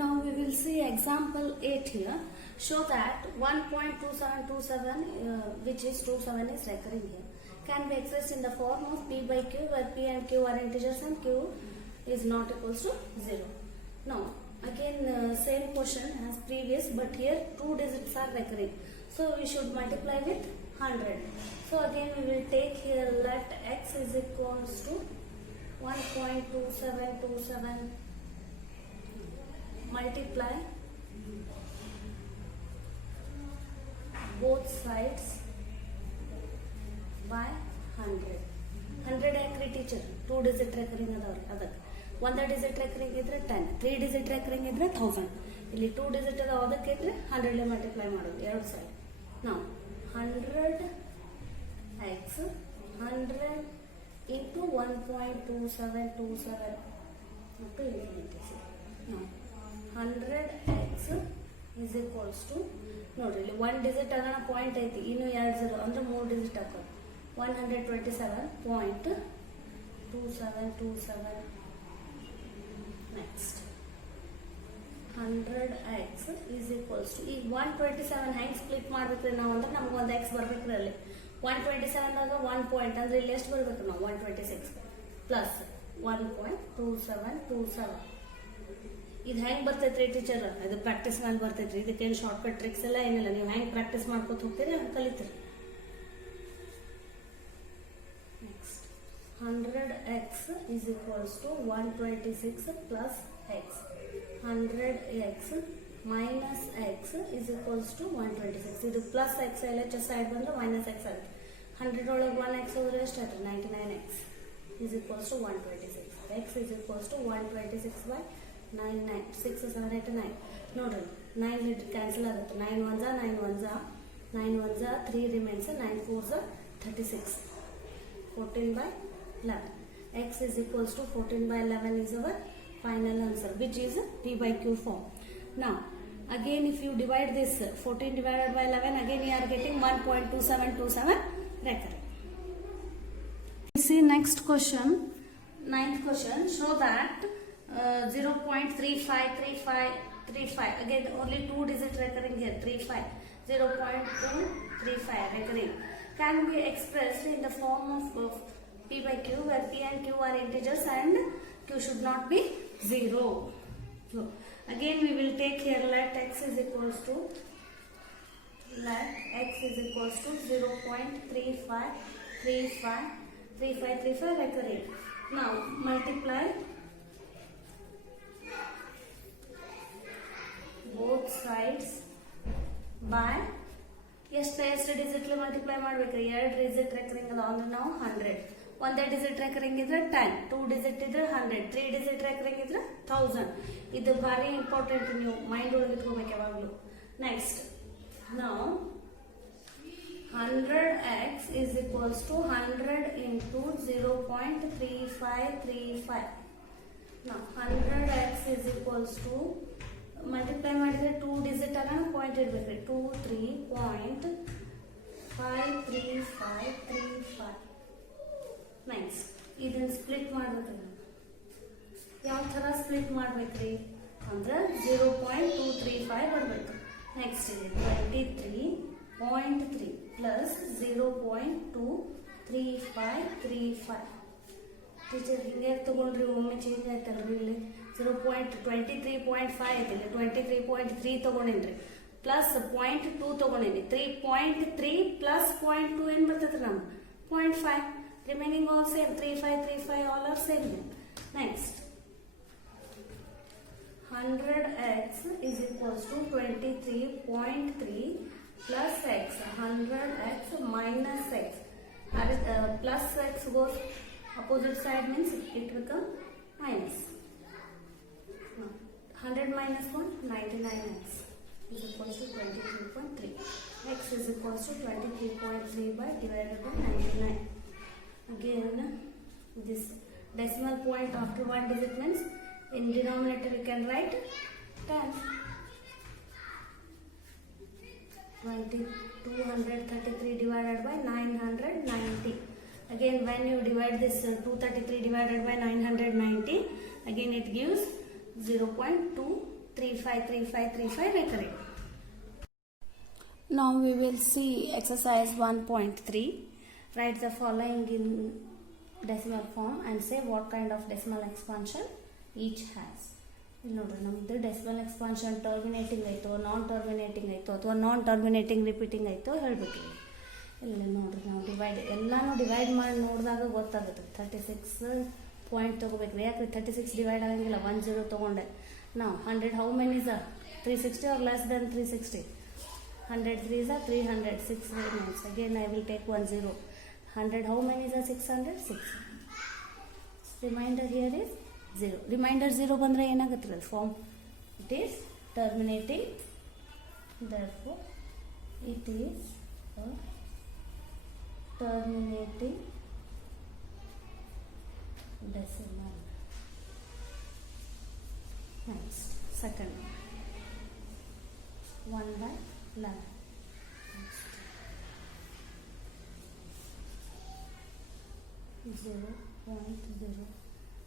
Now we will see example 8 here. Show that 1.2727 which is 27 is recurring here. Can be expressed in the form of P by Q where P and Q are integers and Q is not equals to 0. Now again same question as previous, but here 2 digits are recurring. So we should multiply with 100. So again we will take here let x is equals to 1.2727 multiply both sides by 100. 100 ಯಾಕ್ರಿ teacher 2 digit recurring ಅದಾವ್ರಿ ಅದಕ್ಕೆ 1 digit recurring ಇದ್ರೆ 10, 3 digit recurring ಇದ್ರೆ 1000. ಇಲ್ಲಿ 2 digit ಅದಾವ ಅದಕ್ಕೆ ಇದ್ರೆ 100 ಲೆ multiply ಮಾಡೋದು ಎರಡು ಸೈಡ್. ನಾವು 100x 100 into 1.2727 into infinity. Now 100x is equals to ನೋಡ್ರಿ ಇಲ್ಲಿ 1 ಡಿಜಿಟ್ ಆಗೋಣ ಪಾಯಿಂಟ್ ಐತಿ, ಇನ್ನು 2 0 ಅಂದ್ರೆ 3 ಡಿಜಿಟ್ ಹಾಕೋದು 127.2727. Next 100x is equals to ಈಗ 127 ಹೆಂಗೆ ಸ್ಪ್ಲಿಟ್ ಮಾಡ್ಬೇಕ್ರಿ ನಾವು ಅಂದ್ರೆ ನಮ್ಗೆ ಒಂದು x ಬರ್ಬೇಕ್ರಿ ಅಲ್ಲಿ 127 ದಾಗ 1 ಪಾಯಿಂಟ್ ಅಂದ್ರೆ ಇಲ್ಲಿ ಎಷ್ಟು ಬರ್ಬೇಕು ನಾವು 126 ಪ್ಲಸ್ 1.2727. ಇದು ಹೆಂಗೆ ಬರ್ತೈತ್ರಿ ಟೀಚರ್? ಅದು ಪ್ರಾಕ್ಟೀಸ್ ಮೇಲೆ ಬರ್ತೈತ್ರಿ. ಇದಕ್ಕೇನು ಶಾರ್ಟ್ಕಟ್ ಟ್ರಿಕ್ಸ್ ಎಲ್ಲ ಏನಿಲ್ಲ, ನೀವು ಹೆಂಗೆ ಪ್ರಾಕ್ಟೀಸ್ ಮಾಡ್ಕೊತ ಹೋಗ್ತೀರಿ ಹಂಗೆ ಕಲಿತೀರಿ. Next 100x is equals to 126 plus x. 100x minus x is equals to 126. ಇದು ಪ್ಲಸ್ ಎಕ್ಸ್ LHS ಸೈಡ್ ಬಂದ್ರೆ ಮೈನಸ್ ಎಕ್ಸ್ ಆಗುತ್ತೆ. 100 ಒಳಗೆ 1x ಹೋದ್ರೆ ಎಷ್ಟು ಆಯ್ತು? 99x is equals to 126. x is equals to 126 by 9, 6, 7, 8, 9. ನೋಡ್ರಿ 9 ಲೀಟರ್ ಕ್ಯಾನ್ಸಲ್ ಆಗುತ್ತೆ. 9 1 9 1 9 1 3 remains 9 4 36. 14 by 11. x is equals to 14 by 11 is our final answer, which is P by Q form. Now again if you divide this 14 divided by 11, again you are getting 1.2727 recurring. See next question, 9th question. Show that 0.353535, again only 2 digit recurring here, 35, 0.235 recurring, can be expressed in the form of P by Q where P and Q are integers and Q should not be 0. So again we will take here let x is equals to 0.353535 recurring. Now multiply both sides by ಎಷ್ಟು digit multiply ಮಾಡ್ಬೇಕ್ರಿ? 2 digit recurring ಅದ ಅಂದ್ರೆ ನಾವು 100. 1 digit recurring ಇದ್ರೆ 10, 2 digit ಇದ್ರೆ 100, 3 digit recurring ಇದ್ರೆ 1000. ಇದು ಭಾರಿ ಇಂಪಾರ್ಟೆಂಟ್, ನೀವು ಮೈಂಡ್ ಒಳಗೆ ಇಟ್ಕೋಬೇಕು ಯಾವಾಗಲೂ. ನೆಕ್ಸ್ಟ್ ನಾವು 100x is equals to 100 into 0.3535. now 100x is equals to multiply ಮಾಡಿದ್ರೆ 2 ಡಿಜಿಟ್ ಆಗ ಪಾಯಿಂಟ್ ಇಡ್ಬೇಕ್ರಿ 23.53535. ನೆಕ್ಸ್ಟ್ ಇದನ್ನ ಸ್ಪ್ಲಿಟ್ ಮಾಡ್ಬೇಕ್ರಿ. ಯಾವ ಥರ ಸ್ಪ್ಲಿಟ್ ಮಾಡ್ಬೇಕ್ರಿ ಅಂದ್ರೆ 0.235 ಬರ್ಬೇಕು. ನೆಕ್ಸ್ಟ್ ಇದೆ 23.3 ಪ್ಲಸ್ 0.23535. ಟೀಚರ್ ಹಿಂಗೆ ತಗೊಂಡ್ರಿ ಒಮ್ಮೆ ಚೇಂಜ್ ಆಯ್ತಲ್ರಿ ಇಲ್ಲಿ 0.23.5 ಐತಿಲ್ಲ 23.3 ತಗೊಂಡೇನ್ರಿ ಪ್ಲಸ್ 0.2 ತಗೊಂಡೇನಿ 3.3 ಪ್ಲಸ್ 0.2 ಏನು ಬರ್ತೈತ್ರಿ ನಮ್ಗೆ 0.5. Remaining all same 3535 all are same. Next 100x is equals to 23.3 plus x. 100x minus x. Plus x goes opposite side means it become minus. 100 minus 1, 99x is equals to 23.3. x is equals to 23.3 by divided by 99. Again this decimal point after 1 digit means in denominator you can write 10. 233 divided by 990. Again when you divide this 233 divided by 990, again it gives 0.23 3 5 3 5 3 5 recurring. Now we will see exercise 1.3. Write the following in decimal form and say what kind of decimal expansion each has. ಇಲ್ಲಿ ನೋಡ್ರಿ ನಮ್ದು decimal expansion terminating ಆಯಿತು, ನಾನ್ terminating ಆಯಿತು, ಅಥವಾ ನಾನ್ terminating repeating ಆಯಿತು ಹೇಳಬೇಕು. ಇಲ್ಲಿ ನೋಡ್ರಿ ನಾವು ಎಲ್ಲಾನು ಡಿವೈಡ್ ಮಾಡಿ ನೋಡಿದಾಗ ಗೊತ್ತಾಗುತ್ತೆ. 36 ಪಾಯಿಂಟ್ ತೊಗೋಬೇಕ್ರಿ. ಯಾಕೆ 36 ಡಿವೈಡ್ ಆಗಂಗಿಲ್ಲ, 1 0 ತೊಗೊಂಡೆ. ನಾವು 100 how many is 360 or less than 360? 100 3 is 300, 6 remains. Again I will take 1 0. 100 how many is 600? 6. Remainder here is 0. Remainder 0 ಬಂದರೆ ಏನಾಗುತ್ತೆ form? It is terminating. Therefore it is a terminating decimal. Next, second one. 1/11. Next. 0.0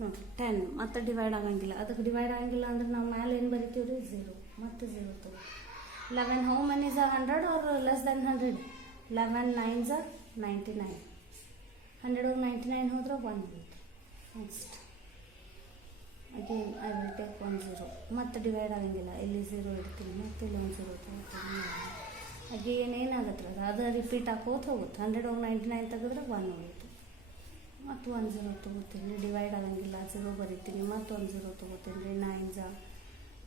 ನೋಡಿ 10 ಮತ್ತೆ divide ಆಗಂಗಿಲ್ಲ. ಅದಕ್ಕೆ divide ಆಗಂಗಿಲ್ಲ ಅಂದ್ರೆ ನಾವು ಮೇಲೆ ಏನು ಬರಿತೀವಿ ರೀ? 0 ಮತ್ತೆ 0 ತಗೋ. 11 how many is 100 or less than 100? 11 9s 99. 100 99 ಹೋದ್ರೆ 1. Next again I will take 1 0. ಮತ್ತೆ ಡಿವೈಡ್ ಆಗಂಗಿಲ್ಲ. ಇಲ್ಲಿ 0 ಇಡ್ತೀನಿ, ಮತ್ತೆ ಇಲ್ಲಿ 1 0 ತಗೋತೀನಿ. ಅಗೇನ್ ಏನಾಗುತ್ತೆ ಅದು ರಿಪೀಟ್ ಹಾಕೋತ ಹೋಗುತ್ತೆ. 100 99 ತೆಗೆದ್ರೆ 1 ಹೋಗುತ್ತೆ. ಮತ್ತು 1 0 ತೊಗೋತೀನಿ, ಡಿವೈಡ್ ಆಗಂಗಿಲ್ಲ, 0 ಬರಿತೀನಿ, ಮತ್ತು 1 0 ತೊಗೋತೀನಿ. 9s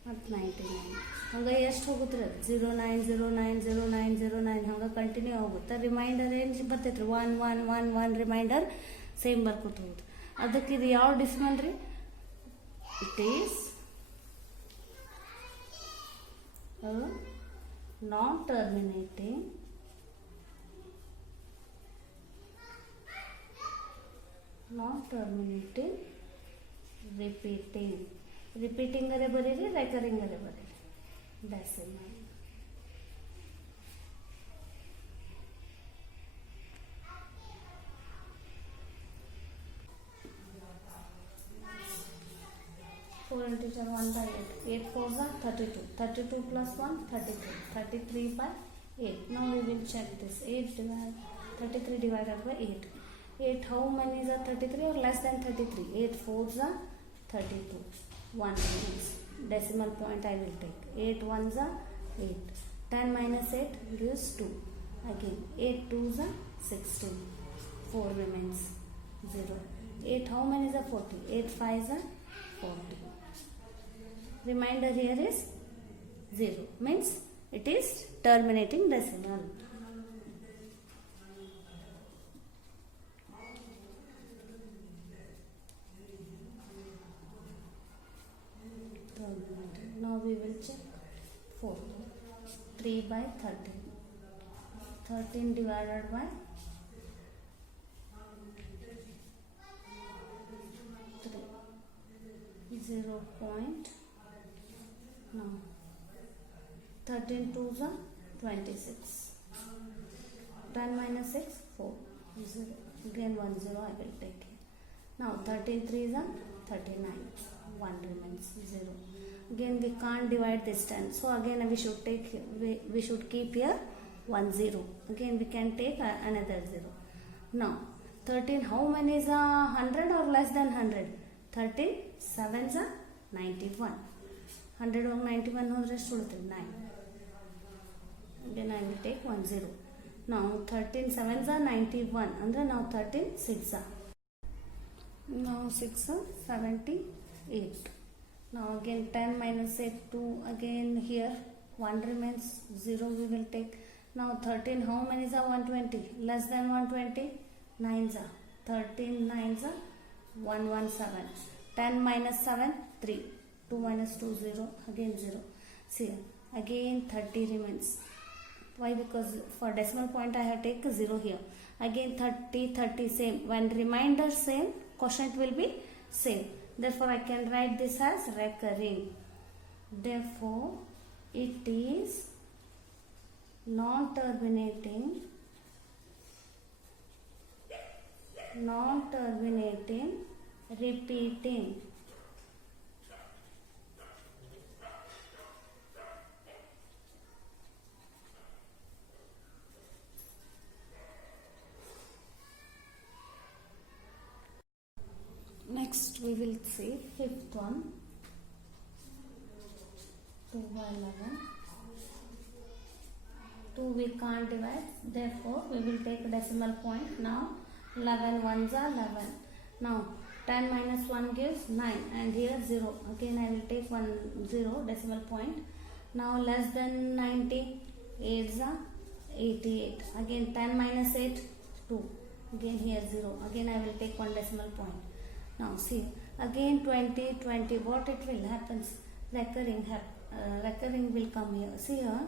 ಮತ್ತು 99. ಹಂಗೆ ಎಷ್ಟು ಹೋಗುತ್ತೆ ರೀ? 0 9 0 9 0 9 0 9 ಹಂಗೆ ಕಂಟಿನ್ಯೂ ಹೋಗುತ್ತೆ. ರಿಮೈಂಡರ್ ಏನು ಬರ್ತೈತೆ ರೀ? 1 1 1 1 ರಿಮೈಂಡರ್ ಸೇಮ್ ಬರ್ಕೊತ ಹೋಗುತ್ತೆ. ಅದಕ್ಕೆ ಇದು ಯಾವ ಡೆಸಿಮಲ್ ರೀ? It is non terminating repeating ಅರೆ ಬರೀರಿ, ರೆಕರಿಂಗ್ ಅರೆ ಬರೀರಿ. Decimal. Four into 1/8. 8 4s are 32. 32 plus 1 33. 33 by 8. Now we will check this. 33 divided by 8. 8 how many is 33 or less than 33? 8 4s are 32. 1 means decimal point I will take. 8 1s are 8. 10 minus 8 gives 2. Again 8 2s are 16. 4 remains 0. 8 how many is 40? 8 5s are 40. Remainder here is 0. Means it is terminating decimal. Now we will check 4. 3 by 13. 13 divided by 3. 0. Now 13 2s are 26. 10 minus 6 4 0. Again 1 0 I will take it. Now 13 3s are 39. 1 remains 0. Again we can't divide this 10, so again we should keep here 1 0. Again we can take another 0. Now 13 how many is 100 or less than 100? 13 7s are 91. 100 or 91 ಹೋದ್ರೆ ಎಷ್ಟು ಉಳಿತು? 9. Again I will take 1 0. Now 13 7s are 91 ಅಂದ್ರೆ ನಾವು 13 6 are. Now 6 are 78. Now again 10 minus 8 2. Again here 1 remains 0 we will take. Now 13 how many is 120? Less than 120? 9s are. 13 9s are 117. 10 minus 7 3. 2 minus 2 0. Again 0. See again 30 remains. Why? Because for decimal point I have taken 0 here. Again 30 30 same. When remainder same, quotient will be same. Therefore I can write this as recurring. Therefore it is non-terminating repeating 8th one, 2 by 11. 2 we can't divide, therefore we will take a decimal point. Now 11 ones are 11. Now 10 minus 1 gives 9, and here 0. Again I will take 0 decimal point. Now less than 90, 8s are 88. Again 10 minus 8, 2. Again here 0. Again I will take 1 decimal point. Now see, again 20, 20, what it will happens? Recurring will come here. See here,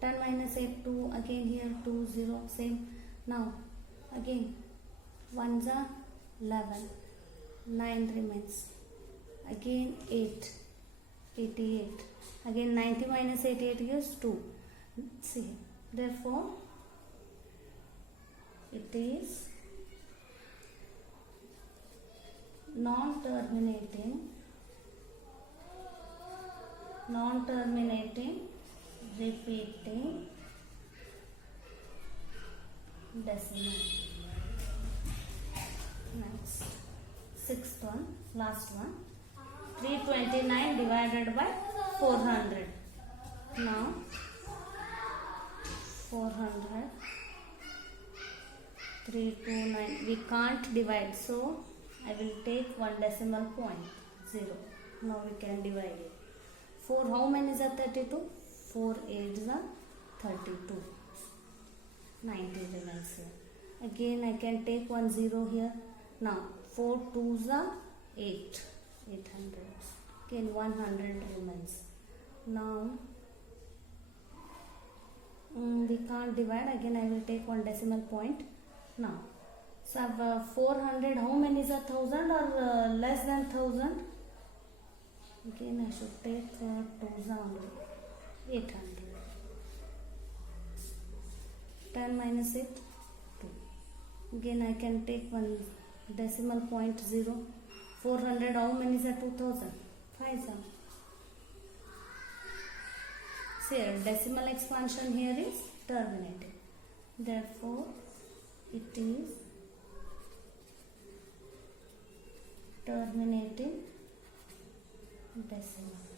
10 minus 8, 2. Again here 2, 0, same. Now again 1s are 11. 9 remains. Again 8, 88. Again 90 minus 88 gives 2. See, therefore it is non-terminating repeating decimal. Next, 6th one, last one. 329 divided by 400. Now 400, 329. We can't divide, so I will take 1 decimal point, 0. Now we can divide it. 4 how many is a 32? 4 8s are 32. 90 remains here. Again I can take 1 0 here. Now 4 2s are 8. 800. Again 100 remains. Now we can't divide. Again I will take 1 decimal point. Now so 400 how many is a 1000 or less than 1000? Again I should take 2s only. 800. 10 minus 8, 2. Again I can take 1 decimal point, 0. 400 how many is a 2000? 5. See, decimal expansion here is terminating. Therefore it is terminating decimal.